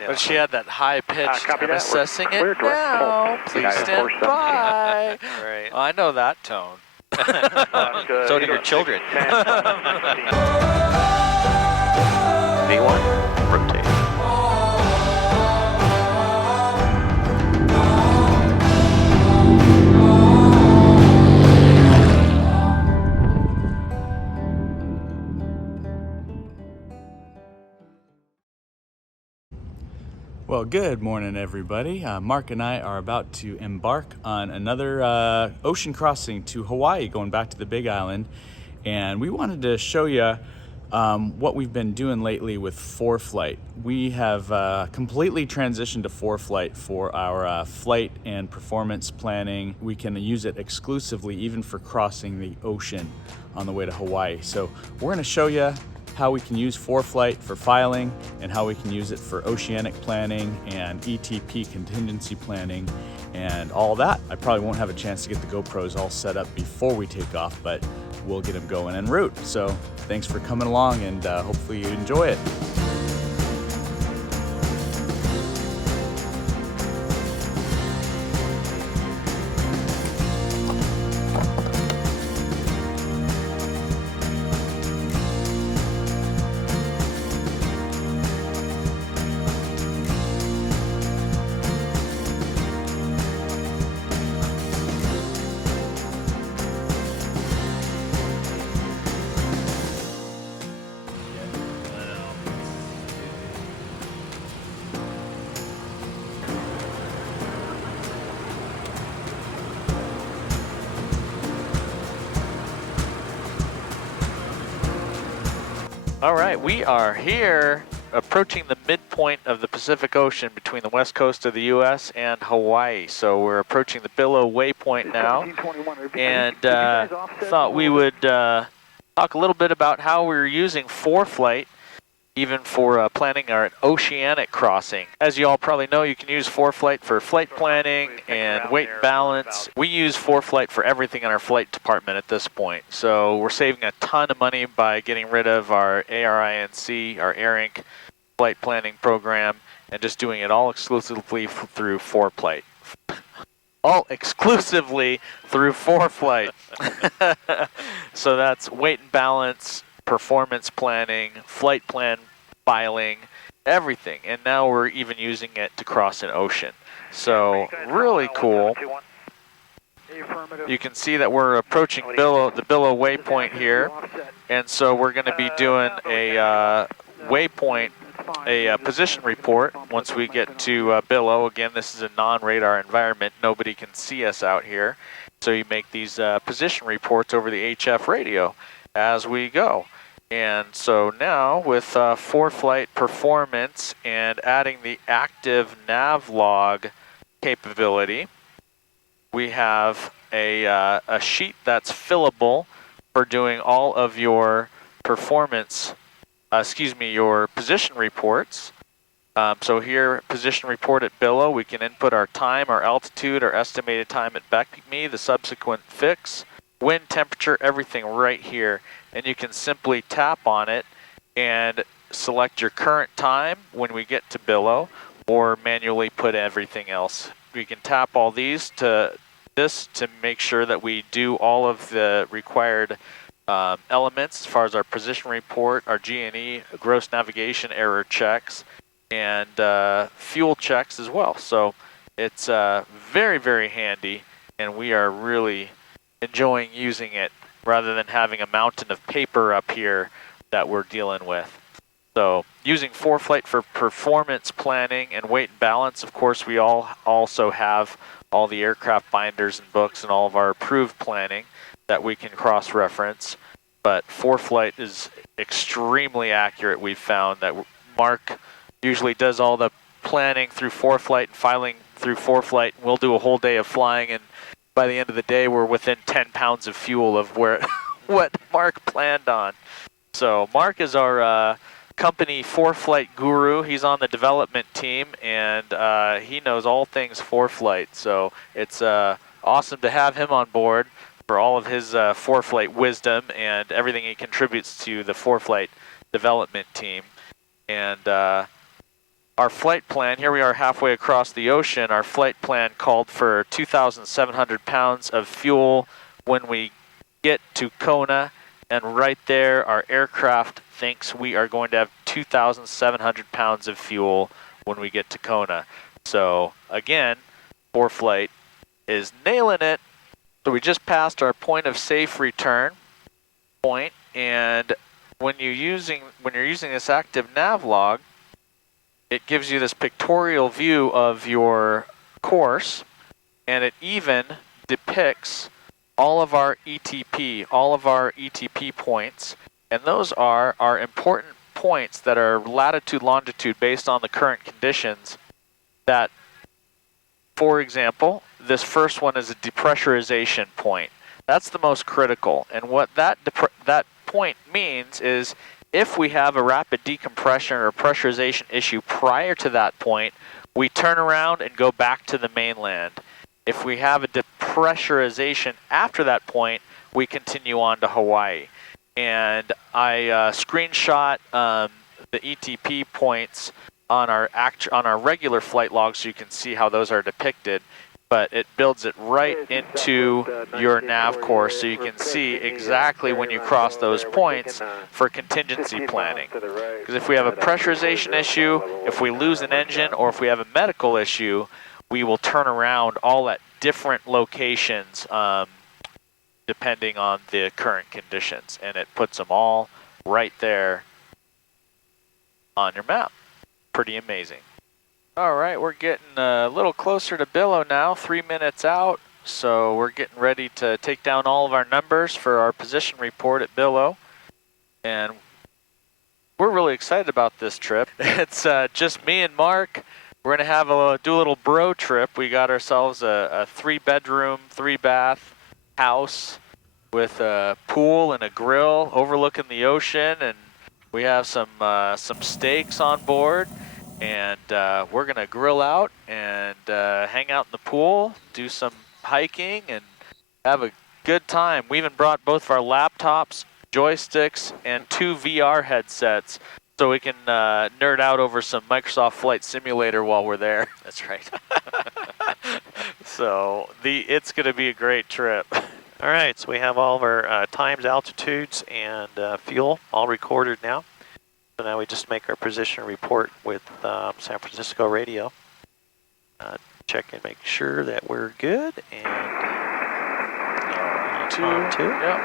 Yeah. But she had that high pitched, copy I'm that. assessing We're it clear, direct. now. Pulse. Please United stand 417. by. Right. I know that tone. Good. So do your children. V1, rotate. Well, good morning, everybody. Mark and I are about to embark on another ocean crossing to Hawaii, going back to the Big Island. And we wanted to show you what we've been doing lately with ForeFlight. We have completely transitioned to ForeFlight for our flight and performance planning. We can use it exclusively even for crossing the ocean on the way to Hawaii. So we're going to show you how we can use ForeFlight for filing and how we can use it for oceanic planning and ETP contingency planning and all that. I probably won't have a chance to get the GoPros all set up before we take off, but we'll get them going en route. So thanks for coming along, and hopefully you enjoy it. All right, we are here approaching the midpoint of the Pacific Ocean between the west coast of the U.S. and Hawaii. So we're approaching the Billow waypoint now, and thought we would talk a little bit about how we're using ForeFlight even for planning our oceanic crossing. As you all probably know, you can use ForeFlight for flight planning and weight and balance. We use ForeFlight for everything in our flight department at this point. So we're saving a ton of money by getting rid of our ARINC, our AirInc flight planning program, and just doing it all exclusively through ForeFlight. All exclusively through ForeFlight. So that's weight and balance, performance planning, flight plan filing, everything. And now we're even using it to cross an ocean. So really cool. You can see that we're approaching the Billow waypoint here. And so we're going to be doing a waypoint, a position report once we get to Billow. Again, this is a non-radar environment. Nobody can see us out here. So you make these position reports over the HF radio as we go. And so now with ForeFlight performance and adding the active nav log capability, we have a sheet that's fillable for doing all of your performance, your position reports. So here, position report at Billow, we can input our time, our altitude, our estimated time at BECME, the subsequent fix, wind, temperature, everything right here. And you can simply tap on it and select your current time when we get to Billow, or manually put everything else. We can tap all these to make sure that we do all of the required elements as far as our position report, our G&E, gross navigation error checks, and fuel checks as well. So it's very, very handy, and we are really enjoying using it rather than having a mountain of paper up here that we're dealing with. So using ForeFlight for performance planning and weight and balance, of course, we all also have all the aircraft binders and books and all of our approved planning that we can cross-reference. But ForeFlight is extremely accurate. We've found that Mark usually does all the planning through ForeFlight and filing through ForeFlight. We'll do a whole day of flying, and by the end of the day, we're within 10 pounds of fuel of what Mark planned on. So Mark is our company ForeFlight guru. He's on the development team, and he knows all things ForeFlight. So it's awesome to have him on board for all of his ForeFlight wisdom and everything he contributes to the ForeFlight development team. And our flight plan, here we are halfway across the ocean, our flight plan called for 2,700 pounds of fuel when we get to Kona, and right there our aircraft thinks we are going to have 2,700 pounds of fuel when we get to Kona. So again, ForeFlight is nailing it. So we just passed our point of safe return point, and when you're using this active nav log, it gives you this pictorial view of your course, and it even depicts all of our ETP points, and those are our important points that are latitude, longitude based on the current conditions. That, for example, this first one is a depressurization point. That's the most critical, and what that point means is if we have a rapid decompression or pressurization issue prior to that point, we turn around and go back to the mainland. If we have a depressurization after that point, we continue on to Hawaii. And I screenshot the ETP points on our regular flight log so you can see how those are depicted. But it builds it right into your nav course so you can see exactly when you cross those points for contingency planning. Because if we have a pressurization issue, if we lose an engine, or if we have a medical issue, we will turn around all at different locations depending on the current conditions. And it puts them all right there on your map. Pretty amazing. All right, we're getting a little closer to billow now, 3 minutes out. So we're getting ready to take down all of our numbers for our position report at billow. And we're really excited about this trip. It's just me and Mark. We're gonna have do a little bro trip. We got ourselves a 3-bedroom, 3-bath house with a pool and a grill overlooking the ocean, and we have some steaks on board. And we're gonna grill out and hang out in the pool, do some hiking, and have a good time. We even brought both of our laptops, joysticks, and 2 VR headsets so we can nerd out over some Microsoft Flight Simulator while we're there. That's right. So it's gonna be a great trip. All right, so we have all of our times, altitudes, and fuel all recorded now. So now we just make our position report with San Francisco radio. Check and make sure that we're good. And on two. Yep.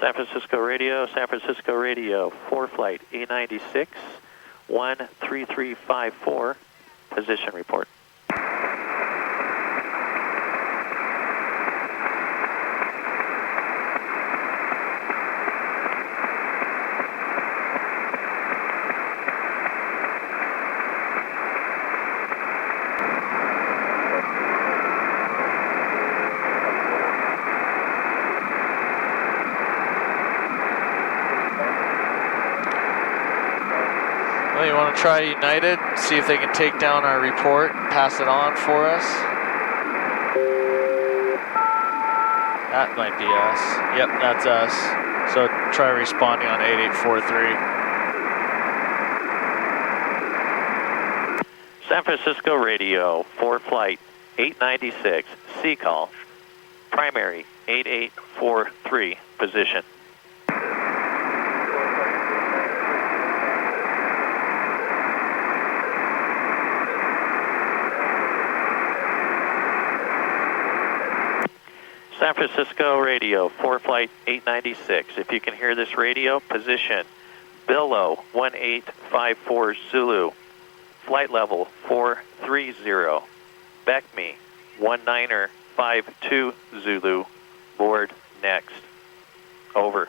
San Francisco radio, ForeFlight A96, 13354, position report. Well, you want to try United, see if they can take down our report and pass it on for us? That might be us. Yep, that's us. So try responding on 8843. San Francisco radio, ForeFlight 896, C call, primary 8843, position. San Francisco radio, ForeFlight 896. If you can hear this radio, position billow 1854 Zulu, flight level 430, BECME 1952 Zulu, board next. Over.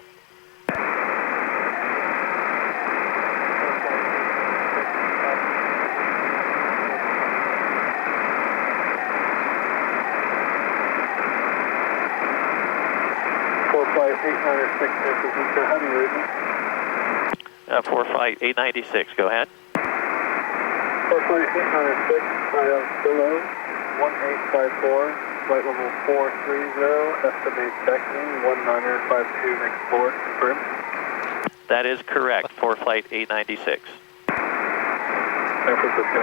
ForeFlight 896, how do you read me? ForeFlight 896, go ahead. ForeFlight 896, I have below 1854. Flight level 430, estimate beckoning 1952 next board, confirm. That is correct, ForeFlight 896. San Francisco.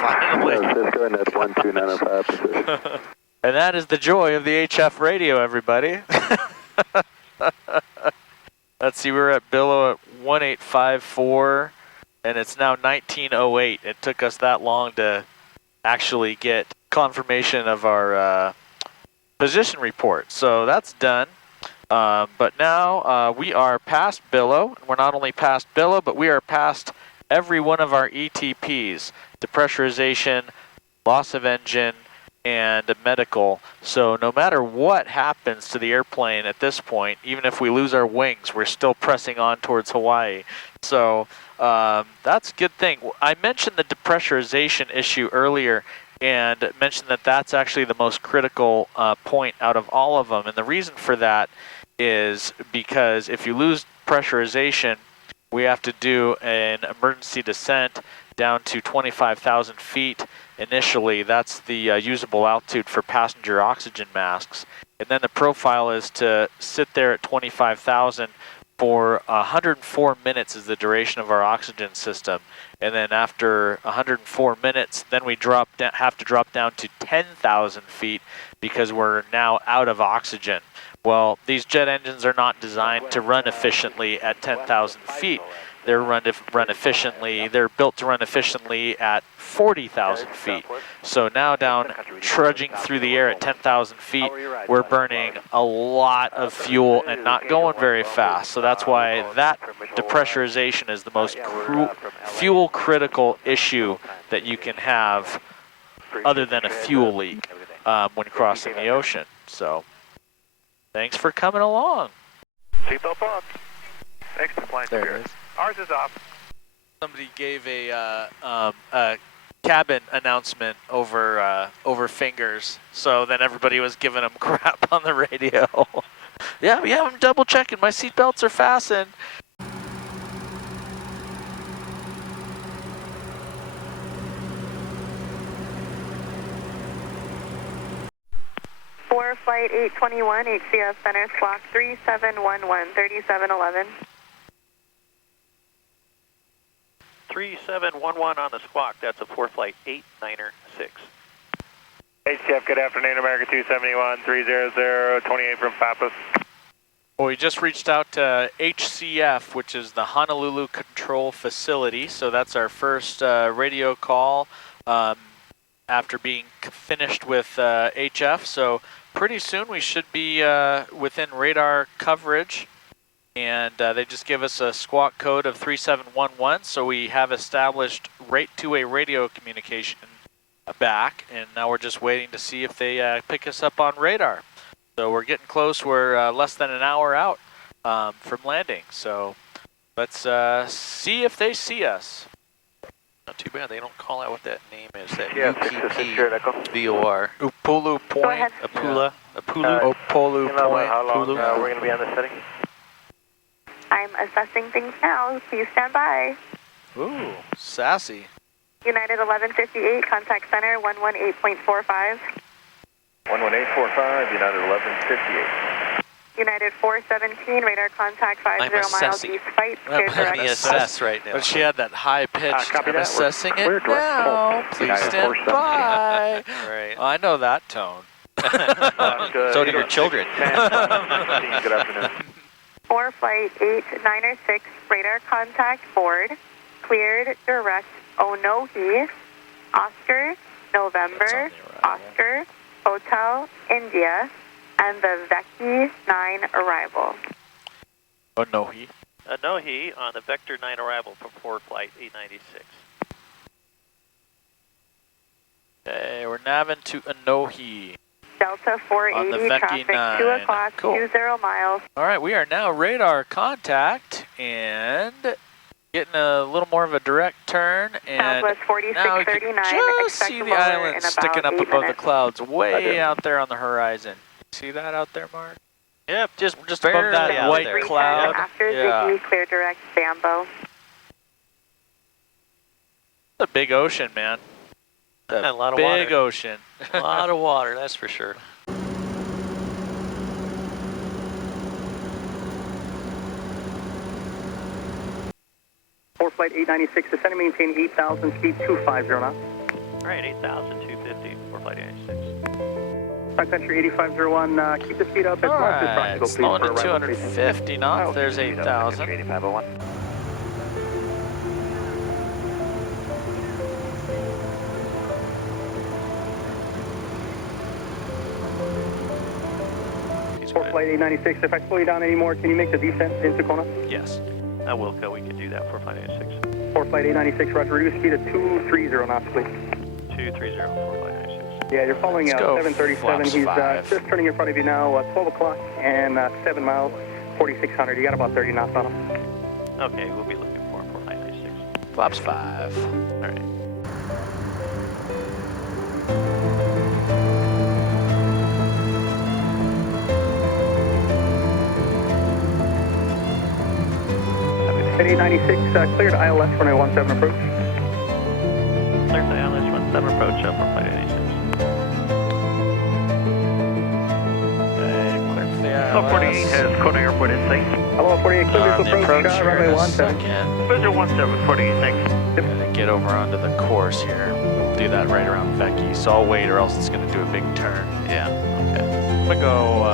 Finally. San Francisco, and that's 12905 Pacific. And that is the joy of the HF radio, everybody. Let's see, we were at Billow at 1854, and it's now 1908. It took us that long to actually get confirmation of our position report. So that's done. But now we are past Billow. We're not only past Billow, but we are past every one of our ETPs, depressurization, loss of engine, and medical. So no matter what happens to the airplane at this point, even if we lose our wings, we're still pressing on towards Hawaii. So that's a good thing. I mentioned the depressurization issue earlier and mentioned that that's actually the most critical point out of all of them. And the reason for that is because if you lose pressurization, we have to do an emergency descent down to 25,000 feet. Initially, that's the usable altitude for passenger oxygen masks. And then the profile is to sit there at 25,000 for 104 minutes is the duration of our oxygen system. And then after 104 minutes, then we have to drop down to 10,000 feet because we're now out of oxygen. Well, these jet engines are not designed to run efficiently at 10,000 feet. They're they're built to run efficiently at 40,000 feet. So now down trudging through the air at 10,000 feet, we're burning a lot of fuel and not going very fast. So that's why that depressurization is the most fuel critical issue that you can have other than a fuel leak when crossing the ocean. So thanks for coming along. Seatbelt on. Thanks for flying There it is. Ours is off. Somebody gave a cabin announcement over fingers, so then everybody was giving them crap on the radio. yeah, I'm double checking. My seatbelts are fastened. ForeFlight 821, HCS Center, clock 3711, 3711. 3711 on the squawk. That's a ForeFlight 896. HCF, good afternoon, America 271, 300, 28 from Pappas. Well, we just reached out to HCF, which is the Honolulu Control Facility. So that's our first radio call after being finished with HF. So pretty soon we should be within radar coverage. And they just give us a squawk code of 3711, so we have established two-way radio communication back, and now we're just waiting to see if they pick us up on radar. So we're getting close. We're less than an hour out from landing, so let's see if they see us. Not too bad. They don't call out what that name is. That Yeah, UPP VOR. Upolu Point. Apula. Upolu Point. How long Upolu. we're going to be on this setting? I'm assessing things now. Please stand by. Ooh, sassy. United 1158, contact center 118.45. 11845, United 1158. United 417, radar contact 50 I'm miles assessing. east flight. Clear Let direct. me assess right now. But she had that high pitch. Copy I'm that. assessing We're it direct now. pulse. Please United stand 417. by. Right. I know that tone. So do your children. Good afternoon. ForeFlight 896, radar contact board. Cleared direct Onohi, Oscar, November, Oscar, Hotel, India, and the Vecchi 9 arrival. Onohi. Anohi on the Vector 9 arrival from ForeFlight 896. Okay, we're naving to Anohi. Delta On the 480, Vecchi traffic 9. 2 o'clock, Cool. 20 miles. All right, we are now radar contact and getting a little more of a direct turn. And Southwest now we 4639, can just expect see to the lower island in sticking about up 8 above the minutes. clouds, way out there on the horizon. See that out there, Mark? Yep, just Just above that barely out white there. cloud. After Yeah. Ziggy, clear direct Bambo. It's a big ocean, man. The A lot of big water. ocean. A lot of water, that's for sure. ForeFlight 896, descend and maintain 8,000, speed 250 knots. All right, 8,250 for flight 86. Sun Country 8501, keep the speed up as All much as right, practical, please, slowing for to arrival station. 250 knots. There's 8,000. 8501. ForeFlight 896, if I slow you down anymore, can you make the descent into Kona? Yes, I will go. We can do that for flight 86. ForeFlight 896, roger, reduce speed to 230 knots, please. 230 for flight 86. Yeah, you're following Let's go 737. flaps He's 5. just turning in front of you now, 12 o'clock and 7 miles, 4,600. You got about 30 knots on him. Okay, we'll be looking for him for flight 96. Flaps 5. All right. At 896, cleared ILS runway 17 approach. Clear to ILS 17 approach up for flight 86. Okay, clear for the ILS. Hello, 48 has Kona Airport in sight. Hello, 48, clear On visual the approach approach, here runway in a 17. second. Visual 17, 48, thanks. Gonna get over onto the course here. We'll do that right around Vecchi, so I'll wait or else it's gonna do a big turn. Yeah, okay. I'm gonna go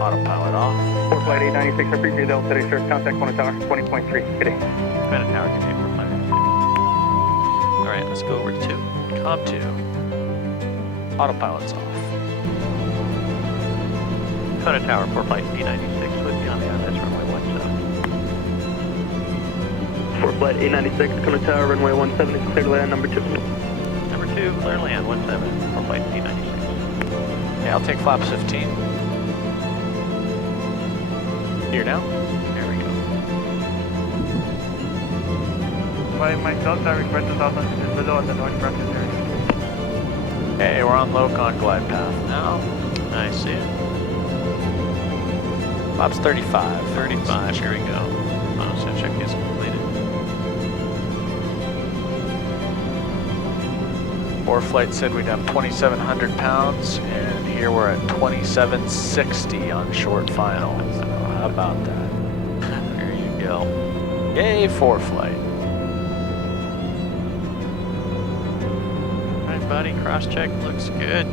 autopilot off. ForeFlight 896, I appreciate the help today, sir. Contact Kona Tower, 20.3. Good day. Kona Tower, good day for flight 86. All right, let's go over to 2. Com 2. Autopilot's off. Kona Tower for flight 896 with you on the ILS runway 17. ForeFlight 896, Kona Tower, runway 17 is clear to land, number 2. Number 2, clear land 17 for flight 896. Okay, I'll take flaps 15. Here now. There we go. Flying myself, I request 2,000 is below on the north practice area. Okay, we're on Locon glide path now. I see it. Flaps 35. 35, here we go. Oh, so check is completed. ForeFlight said we'd have 2,700 pounds, and here we're at 2,760 on short final. So how about that? There you go. Yay, ForeFlight. All right, buddy, cross-check looks good.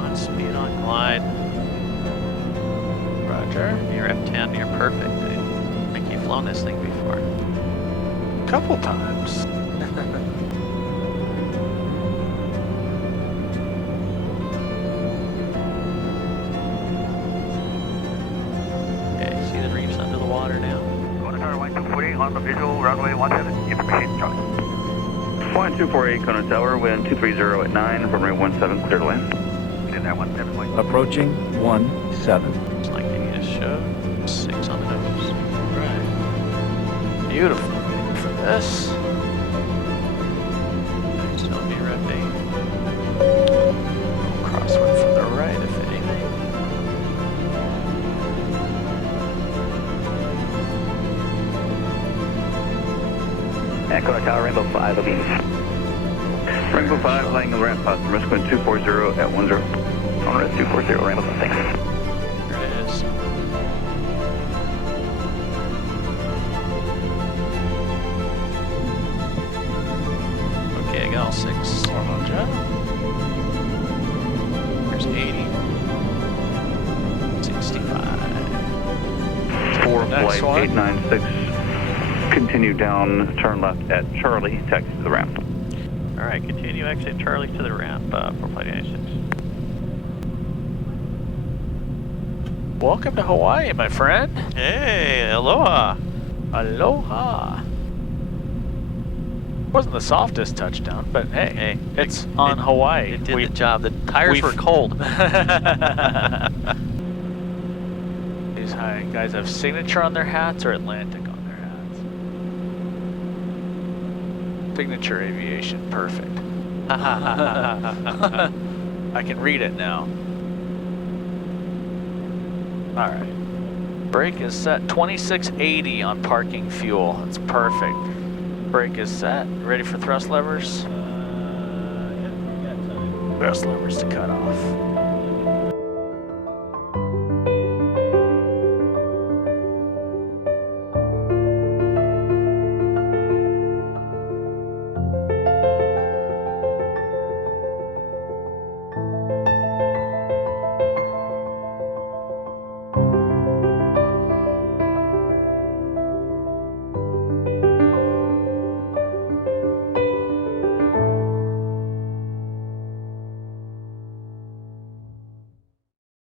On speed, on glide. Roger. You're F10, you're perfect. I think you've flown this thing before. Couple times. Okay, see the reefs under the water now? Kona Tower, 1248 on the visual, runway 17, information Charlie. 1248, Kona Tower, wind 230 at 9, runway 17, clear to land. Clear there, 17 point. Approaching 17. Just like you just showed. 6 on the nose. Right. Beautiful. Ready for this. Nice, don't be red bait. Crosswind from the right, if anything. And Kona Tower, Rainbow 5, will be. Rainbow 5, flying the ramp past risk wind 240 at 10. On risk 240, Rainbow 5, thanks. There it is. Okay, I got all 6. Roger. There's 80. 65. Next one. ForeFlight 896, continue down, turn left at Charlie, taxi to the ramp. All right, continue exit Charlie to the ramp for flight 86. Welcome to Hawaii, my friend. Hey, aloha. Aloha. Wasn't the softest touchdown, but hey, it's on Hawaii. It did the job. The tires were cold. These guys have signature on their hats or Atlantic on their hats. Signature aviation, perfect. I can read it now. All right. Brake is set 2680 on parking fuel. That's perfect. Brake is set. Ready for thrust levers? Thrust levers to cut off.